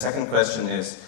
Second question is,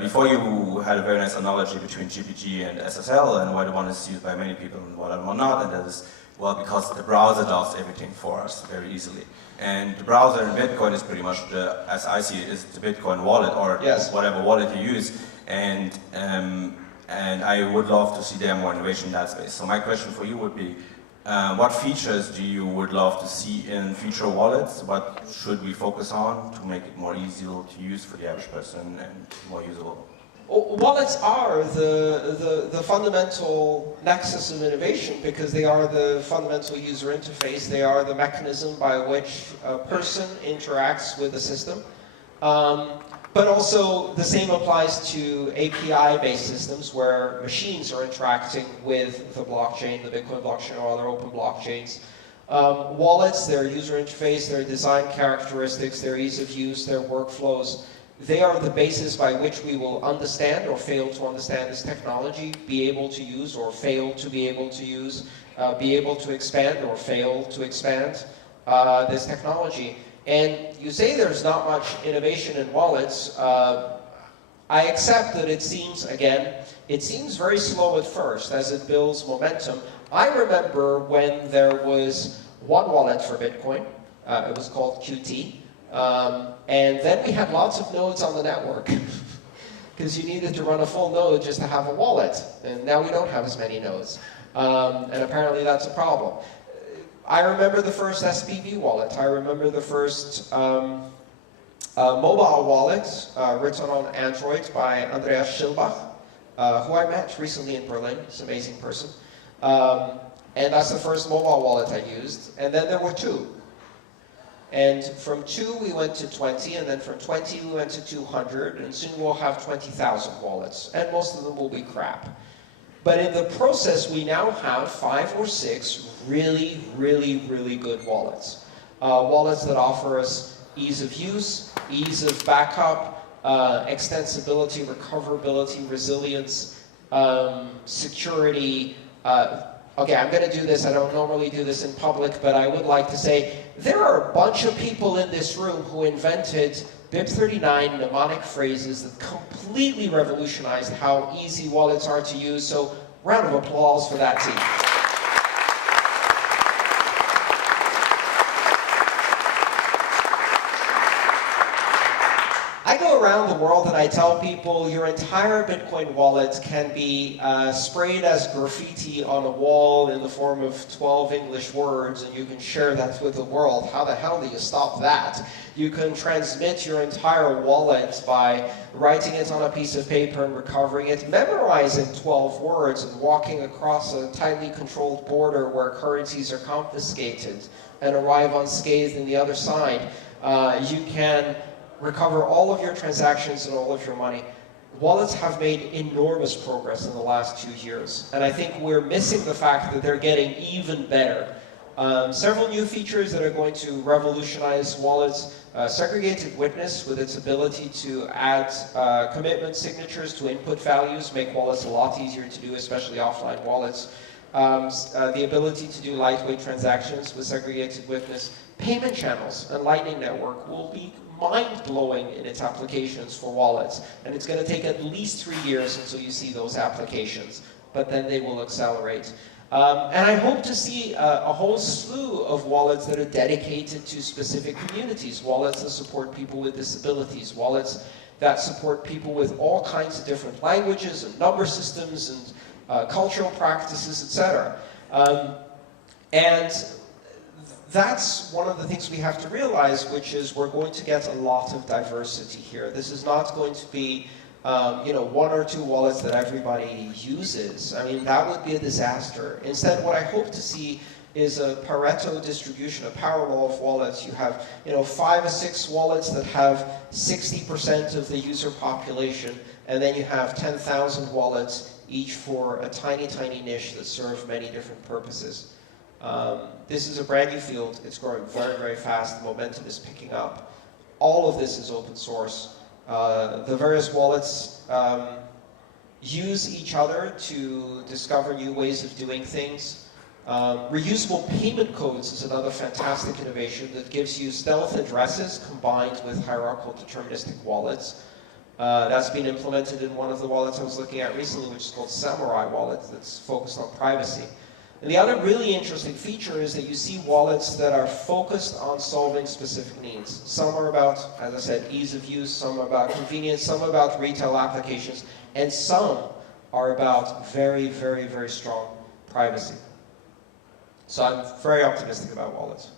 before you had a very nice analogy between GPG and SSL and why the one is used by many people and why the one not, and that is, well, because the browser does everything for us very easily. And the browser in Bitcoin is pretty much, as I see it, is the Bitcoin wallet or whatever wallet you use. And I would love to see there more innovation in that space. So my question for you would be, what features do you would love to see in future wallets? What should we focus on to make it more easy to use for the average person and more usable? Wallets are the fundamental nexus of innovation because they are the fundamental user interface. They are the mechanism by which a person interacts with the system. But also the same applies to API-based systems where machines are interacting with the blockchain, the Bitcoin blockchain or other open blockchains. Wallets, their user interface, their design characteristics, their ease of use, their workflows, they are the basis by which we will understand or fail to understand this technology, be able to use or fail to be able to use, be able to expand or fail to expand this technology. And you say there's not much innovation in wallets. I accept that it seems, again, it seems very slow at first as it builds momentum. I remember when there was one wallet for Bitcoin. It was called QT. And then we had lots of nodes on the network because you needed to run a full node just to have a wallet. And now we don't have as many nodes. And apparently that's a problem. I remember the first SPV wallet. I remember the first mobile wallet written on Android by Andreas Schilbach, who I met recently in Berlin. He's an amazing person. And that's the first mobile wallet I used. And then there were two. And from 2 we went to 20, and then from 20 we went to 200, and soon we'll have 20,000 wallets. And most of them will be crap. But in the process, we now have 5 or 6 really, really, really good wallets. Wallets that offer us ease of use, ease of backup, extensibility, recoverability, resilience, security. Okay, I'm going to do this. I don't normally do this in public, but I would like to say there are a bunch of people in this room who invented BIP39 mnemonic phrases that completely revolutionized how easy wallets are to use. So, round of applause for that team. I go around the world and I tell people your entire Bitcoin wallet can be sprayed as graffiti on a wall in the form of 12 English words, and you can share that with the world. How the hell do you stop that? You can transmit your entire wallet by writing it on a piece of paper and recovering it, memorizing 12 words and walking across a tightly controlled border where currencies are confiscated and arrive unscathed in the other side. You can recover all of your transactions and all of your money. Wallets have made enormous progress in the last 2 years, and I think we're missing the fact that they're getting even better. Several new features that are going to revolutionize wallets. Segregated witness with its ability to add commitment signatures to input values, make wallets a lot easier to do, especially offline wallets. The ability to do lightweight transactions with segregated witness. Payment channels and Lightning Network will be mind-blowing in its applications for wallets. And it's going to take at least 3 years until you see those applications, but then they will accelerate. And I hope to see a whole slew of wallets that are dedicated to specific communities, wallets that support people with disabilities, wallets that support people with all kinds of different languages and number systems and cultural practices, etc. And that's one of the things we have to realize, which is we're going to get a lot of diversity here. This is not going to be 1 or 2 wallets that everybody uses. I mean, that would be a disaster. Instead, what I hope to see is a Pareto distribution, a power law of wallets. You have 5 or 6 wallets that have 60% of the user population, and then you have 10,000 wallets, each for a tiny, tiny niche that serve many different purposes. This is a brand new field. It's growing very, very fast. The momentum is picking up. All of this is open source. The various wallets use each other to discover new ways of doing things. Reusable payment codes is another fantastic innovation that gives you stealth addresses combined with hierarchical deterministic wallets. That's been implemented in one of the wallets I was looking at recently, which is called Samurai Wallet, that's focused on privacy. And the other really interesting feature is that you see wallets that are focused on solving specific needs. Some are about, as I said, ease of use, some are about convenience, some are about retail applications, and some are about very, very, very strong privacy. So I'm very optimistic about wallets.